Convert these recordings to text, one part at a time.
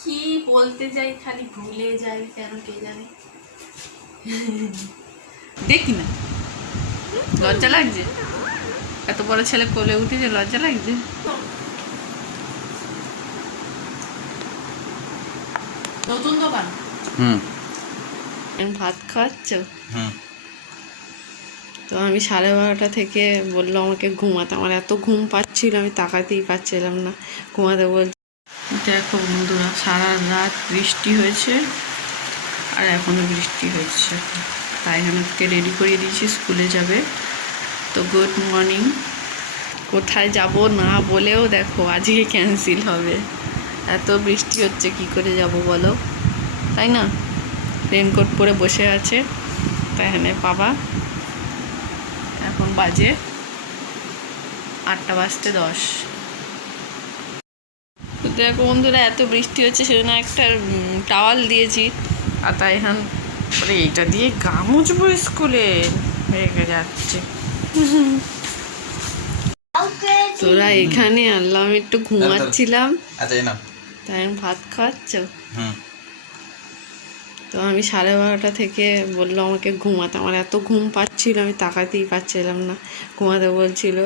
কি বলতে যাই খালি ভুলে যাই কেন কে জানে। দেখি না। লজ্জা লাগছে? এত বড় ছেলে কোলে উঠেছে লজ্জা লাগছে? নতুন দোকান? হুম। ভাত খাওয়াচ্ছ হুম। তো আমি সাড়ে বারোটা থেকে বলল আমাকে ঘুমাতে। আমার এত ঘুম পাচ্ছিল আমি তাকাতেই পাচ্ছিলাম না। ঘুমাতে বল দেখো বন্ধুরা, সারা রাত বৃষ্টি হয়েছে আর এখনও বৃষ্টি হচ্ছে তাই আমাকে রেডি করিয়ে দিয়েছি, স্কুলে যাবে। তো গুড মর্নিং কোথায় যাব না বলেও দেখো আজকে ক্যান্সেল হবে। এত বৃষ্টি হচ্ছে, কি করে যাব বলো? তাই না? রেনকোট পরে বসে আছে, তাই এখানে বাবা এখন বাজে আটটা বাজতে দশ। তো দেখো বন্ধুরা এত বৃষ্টি হচ্ছে সেজন্য একটা টাওয়াল দিয়েছি। আর তাই এখন পরে এইটা দিয়ে গা মুছবো স্কুলে। রেগে যাচ্ছে। তোরা এখানে আনলাম আমি একটু ঘুমাচ্ছিলাম। আচ্ছা তাই আমি ভাত খাওয়াচ্ছ তো আমি সাড়ে বারোটা থেকে বলল আমাকে ঘুমাতে আমার এত ঘুম পাচ্ছিল আমি তাকাতেই পাচ্ছিলাম না। ঘুমাতে বলছিল।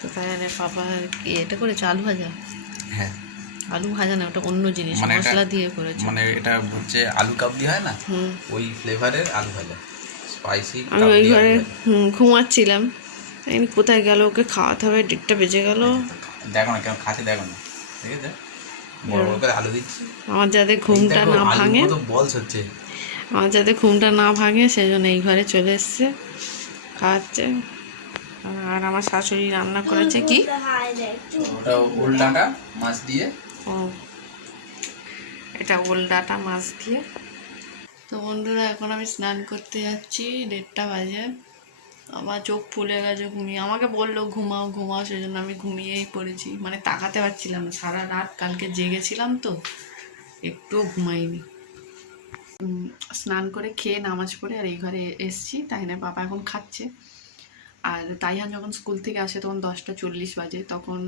তো তাই আরে পাপা কি এটা করে আলু ভাজা? হ্যাঁ। আলু ভাজা না ওটা অন্য জিনিস মানে এটা- মশলা দিয়ে করেছে। মানে এটা হচ্ছে আলু কাবলি হয় না? হুম। ওই ফ্লেভারের আলু ভাজা স্পাইসি আমি ওই ঘরে হুম ঘুমাচ্ছিলাম। আমি কোথায় গেল ওকে খাওয়াতে হবে দেড়টা বেজে গেল। দেখো না কেমন খাচ্ছে দেখো না। ঠিক আছে? বড় বড় করে আলু দিচ্ছি। আমার যাতে ঘুমটা না ভাঙে। বলস হচ্ছে। আমার যাতে ঘুমটা না ভাঙে সেই জন্য এই ঘরে চলে এসছে খাওয়াচ্ছে আর আমার শাশুড়ি রান্না করেছে কি? ওটা ওল ডাঁটা মাছ দিয়ে ও। এটা ওল ডাটা মাছ দিয়ে। তো বন্ধুরা, এখন আমি স্নান করতে যাচ্ছি, দেড়টা বাজে। আমার চোখ ফুলে গেছে ঘুমিয়ে। আমাকে বলল, ঘুমাও ঘুমাও সেই জন্য আমি ঘুমিয়েই পড়েছি। মানে তাকাতে পারছিলাম না। সারা রাত কালকে জেগেছিলাম তো, একটুও ঘুমাইনি। স্নান করে খেয়ে নামাজ পড়ে আর এই ঘরে এসছি। তাই না, বাবা এখন খাচ্ছে। আর তাইহান যখন স্কুল থেকে আসে তখন দশটা চল্লিশ বাজে তখন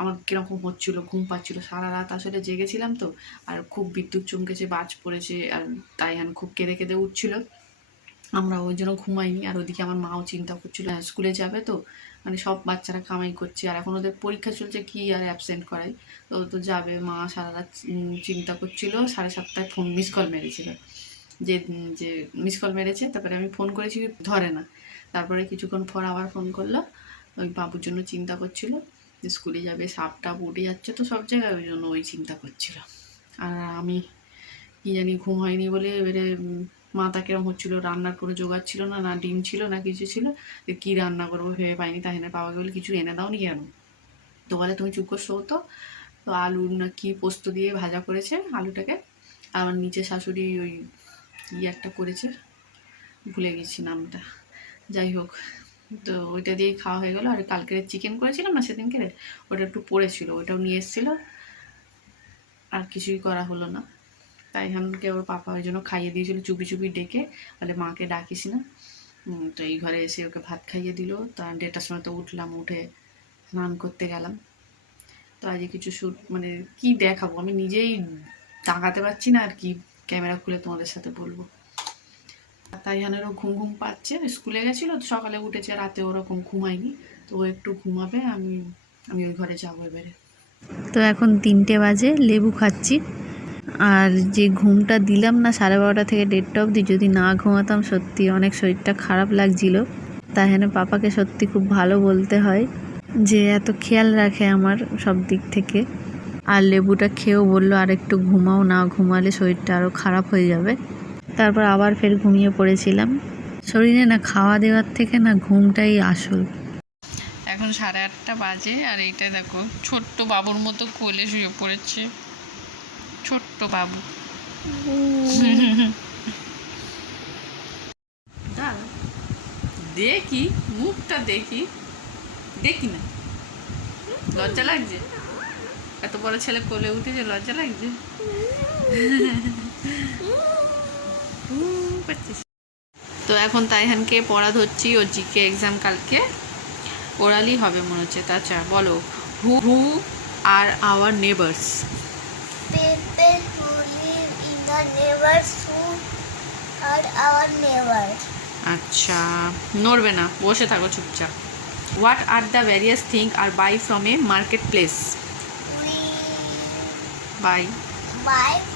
আমার কীরকম হচ্ছিল ঘুম পাচ্ছিল সারা রাত আসলে জেগেছিলাম তো আর খুব বিদ্যুৎ চমকেছে বাজ পড়েছে আর তাইহান খুব কেঁদে কেঁদে উঠছিল। আমরা ওই জন্য ঘুমাইনি আর ওদিকে আমার মাও চিন্তা করছিল হ্যাঁ, স্কুলে যাবে তো? মানে সব বাচ্চারা কামাই করছে আর এখন ওদের পরীক্ষা চলছে কি আর অ্যাবসেন্ট করাই তো তো যাবে মা সারা রাত চিন্তা করছিল সাড়ে সাতটায় ফোন মিস কল মেরেছিল। যে যে মিস কল মেরেছে তারপরে আমি ফোন করেছি ধরে না। তারপরে কিছুক্ষণ পর আবার ফোন করল। ওই বাবুর জন্য চিন্তা করছিল। যে স্কুলে যাবে সাপ টাপ উঠে যাচ্ছে তো সব জায়গায়, ওই জন্য ওই চিন্তা করছিল। আর আমি কি জানি ঘুম হয়নি বলে এবারে মাথা কিরম হচ্ছিল, রান্নার কোনো জোগাড় ছিল না না ডিম ছিল, না কিছু ছিল। যে কী রান্না করব ভেবে পাইনি, তাই না বাবাকে বলে কিছু এনে দাও নি কেন? তো বলে, তুমি চুপ করে শো তো। তো আলু না কি পোস্ত দিয়ে ভাজা করেছে আলুটাকে। আমার নিচে শাশুড়ি ওই কি একটা করেছে, ভুলে গেছি নামটা। যাই হোক, তো ওইটা দিয়েই খাওয়া হয়ে গেলো। আর কালকের চিকেন করেছিলাম না সেদিনকে, ওটা একটু পড়েছিল, ওটাও নিয়ে এসেছিল। আর কিছুই করা হলো না। তাই হানকে ওর পাপা ওই জন্য খাইয়ে দিয়েছিল, চুপি চুপি ডেকে। বলে, মাকে ডাকিস না। তো এই ঘরে এসে ওকে ভাত খাইয়ে দিল। তার দেড়টার সময় তো উঠলাম, উঠে স্নান করতে গেলাম। তো আজকে কিছু শ্যুট মানে কি দেখাবো? আমি নিজেই তাকাতে পারছি না। আর কি ক্যামেরা খুলে তোমাদের সাথে বলব? তাইহানেরও ঘুম ঘুম পাচ্ছে। স্কুলে গেছিল সকালে উঠেছে, রাতে ওরকম ঘুমায়নি। তো ও একটু ঘুমাবে, আমি আমি ওই ঘরে যাব এবারে। তো এখন তিনটে বাজে, লেবু খাচ্ছি। আর যে ঘুমটা দিলাম না, সাড়ে বারোটা থেকে দেড়টা অবধি, যদি না ঘুমাতাম, সত্যি অনেক শরীরটা খারাপ লাগছিল। তাই জন্য পাপাকে সত্যি খুব ভালো বলতে হয়, যে এত খেয়াল রাখে আমার সব দিক থেকে। আর লেবুটা খেয়েও বলল, আর একটু ঘুমাও না, ঘুমালে শরীরটা আরও খারাপ হয়ে যাবে। তারপর আবার ফের ঘুমিয়ে পড়েছিলাম। শরীরে না খাওয়া দেওয়ার থেকে না ঘুমটাই আসল। এখন সাড়ে আটটা বাজে আর এইটা দেখো, ছোট্ট বাবুর মতো কোলে শুয়ে পড়েছে। ছোট্ট বাবু। দেখি, মুখটা দেখি। দেখি না। লজ্জা লাগছে? এত বড় ছেলে কোলে উঠেছে লজ্জা লাগছে? উম, করছিস। তো এখন তাইহানকে পড়া ধরছি ও জিকে এক্সাম কালকে। ওরালি হবে মনে হচ্ছে তাছাড়া বলো হু হু আর our neighbours Beautiful The neighbors who are our neighbors. আচ্ছা নড়বে না বসে থাকো চুপচাপ। What are the various thing are buy from a market place buy mm,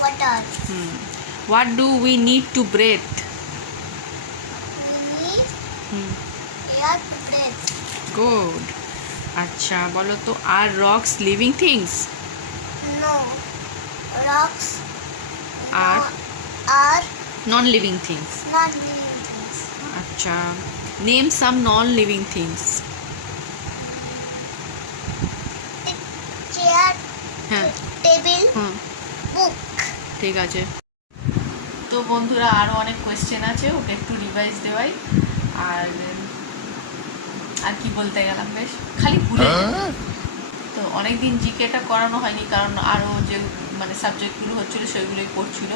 water. Hmm what do we need to breathe We need hmm air to breathe. Good আচ্ছা বলো তো আর rocks living things No. Rocks Are- are non living things not living things. আচ্ছা name some non living things Chair, হ্যাঁ table, হুম book. ঠিক আছে। তো বন্ধুরা আরও অনেক কোয়েশ্চেন আছে ওকে একটু রিভাইজ দেওয়াই। আর আর কি বলতে গেলাম বেশ খালি ভুলে তো অনেক দিন জিকেটা করানো হয়নি কারণ আরও যে মানে সাবজেক্টগুলো হচ্ছিল সেগুলোই পড়ছিল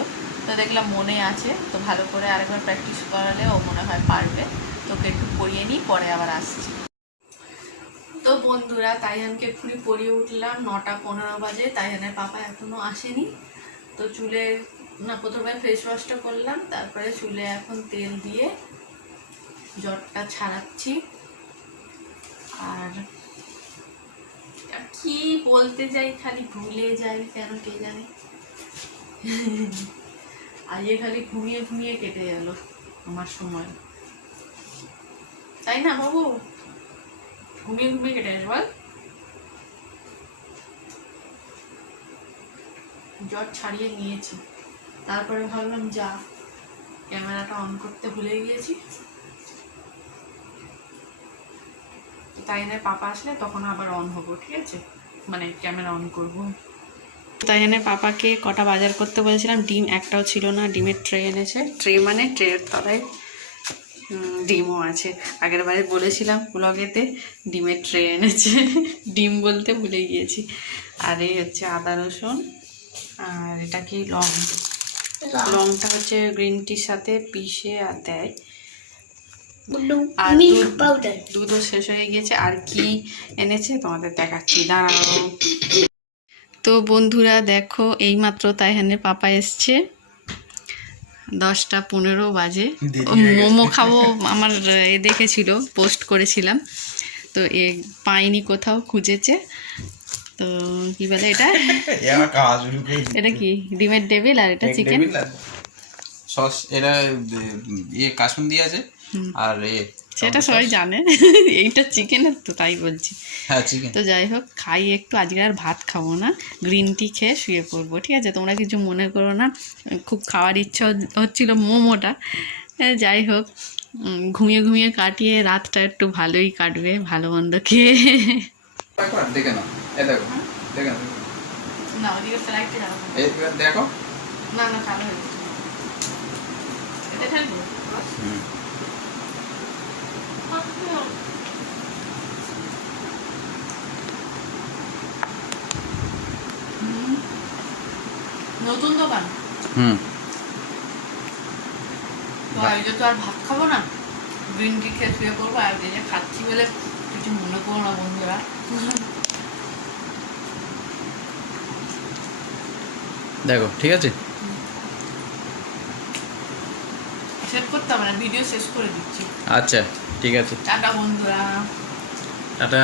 তো দেখলাম মনে আছে তো ভালো করে আরেকবার প্র্যাকটিস করালে ও মনে হয় পারবে। তোকে একটু পড়িয়ে নিই পরে আবার আসছি। তো বন্ধুরা তাইহানকে এক্ষুনি পড়িয়ে উঠলাম নটা পনেরো বাজে। তাইহানের পাপা এখনও আসেনি। তো চুলে, না, প্রথমে ফেস ওয়াশটা করলাম, তারপরে চুলে এখন তেল দিয়ে জ্বরটা ছাড়াচ্ছি। আর কি বলতে যাই, খালি ভুলে যাই কেন কে জানে। আজকে খালি ঘুমিয়ে ঘুমিয়ে কেটে গেল আমার সময়। তাই না, বাবু? ঘুমিয়ে ঘুমিয়ে কেটে গেছে, বল। জ্বর ছাড়িয়ে নিয়েছি। তারপরে ভাবলাম, যা, ক্যামেরাটা অন করতে ভুলে গিয়েছি। তাই না, পাপা আসলে তখন আবার অন হব, ঠিক আছে? মানে ক্যামেরা অন করব। তাই জন্য পাপাকে কটা বাজার করতে বলেছিলাম, ডিম একটাও ছিল না, ডিমের ট্রে এনেছে। ট্রে মানে ট্রের তলায় ডিমও আছে। আগের বারে বলেছিলাম ব্লগেতে, ডিমের ট্রে এনেছে। ডিম বলতে ভুলে গিয়েছি। আর এই হচ্ছে আদা রসুন আর এটা কি লং? লংটা হচ্ছে গ্রিন টির সাথে পিষে আর দেয়। আর দুধও শেষ হয়ে গিয়েছে। আর কি এনেছে তোমাদের দেখাচ্ছি। দাঁড়াও। তো বন্ধুরা দেখো এইমাত্র তাইহানের পাপা এসছে। দশটা পনেরো বাজে। ও মোমো খাব আমার এ দেখেছিল পোস্ট করেছিলাম। তো এ পাইনি কোথাও খুঁজেছে। তো কি বলে এটা। এটা কি? ডিমের ডেভিল আর এটা চিকেন সস এটা ইয়ে কাসুন আছে আর সেটা সবাই জানে। এইটা চিকেনের তো তাই বলছি। হ্যাঁ তো যাই হোক খাই একটু আজকে আর ভাত খাব না। গ্রিন টি খেয়ে শুয়ে পড়ব ঠিক আছে? তোমরা কিছু মনে করো না। খুব খাওয়ার ইচ্ছা হচ্ছিল মোমোটা। যাই হোক ঘুমিয়ে ঘুমিয়ে কাটিয়ে রাতটা একটু ভালোই কাটবে ভালো মন্দ খেয়ে। দেখে নাও। এ দেখো দেখে না ওদিকে ফ্লাইটে এই দেখো। না না চালু হয়ে গেছে। এটা ঠান্ডা হুম। হুম। নতুন দোকান? হুম। তো আজকে তো আর ভাত খাব না। গ্রিন টি খেয়ে শুয়ে পড়ব আর যে খাচ্ছি বলে কিছু মনে করো না বন্ধুরা। দেখো ঠিক আছে? শেষ করতে হবে না ভিডিও শেষ করে দিচ্ছি। আচ্ছা ঠিক আছে। টাটা বন্ধুরা। টাটা।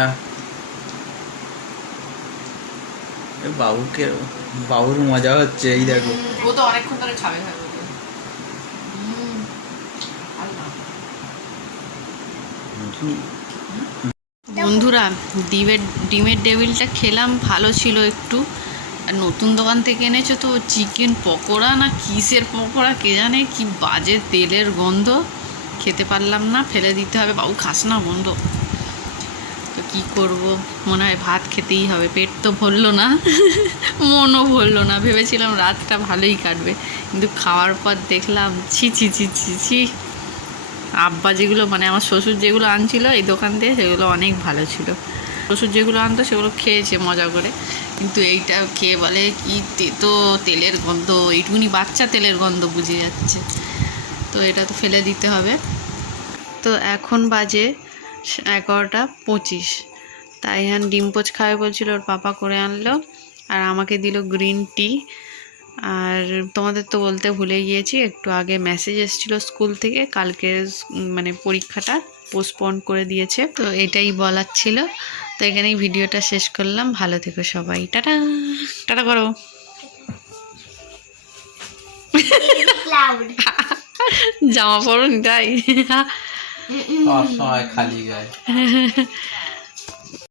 বাবুকে বাবুর মজা হচ্ছে এই দেখো। ও তো অনেকক্ষণ ধরে খাবে। বন্ধুরা ডিমের ডিমের ডেভিলটা খেলাম ভালো ছিল একটু। আর নতুন দোকান থেকে এনেছো তো চিকেন পকোড়া না কিসের পকোড়া কে জানে কি বাজে তেলের গন্ধ। খেতে পারলাম না, ফেলে দিতে হবে। বাবু, খাস না বন্ধ তো কি কি করব? মনে হয় ভাত খেতেই হবে। পেট তো ভরলো না, মনও ভরলো না। ভেবেছিলাম রাতটা ভালোই কাটবে। কিন্তু খাওয়ার পর দেখলাম, ছি ছি ছি ছি ছি। আব্বা যেগুলো মানে আমার শ্বশুর যেগুলো আনছিল এই দোকান থেকে সেগুলো অনেক ভালো ছিল। শ্বশুর যেগুলো আনতো, সেগুলো খেয়েছে মজা করে। কিন্তু এইটা খেয়ে বলে কি তেতো তেলের গন্ধ, এইটুকুনি বাচ্চা তেলের গন্ধ বুঝে যাচ্ছে। তো এটা তো ফেলে দিতে হবে। তো এখন বাজে এগারোটা পঁচিশ। তাই হ্যান ডিম পোচ খাবে বলছিল, ওর পাপা করে আনলো আর আমাকে দিল গ্রিন টি। আর তোমাদের তো বলতে ভুলে গিয়েছি, একটু আগে মেসেজ এসেছিল স্কুল থেকে, কালকে মানে পরীক্ষাটা পোস্টপন করে দিয়েছে। তো এটাই বলার ছিল। তো এখানেই ভিডিওটা শেষ করলাম। ভালো থেকো সবাই। টাটা। টাটা করো। জামা পরুন তাই? সময় খালি গায়ে।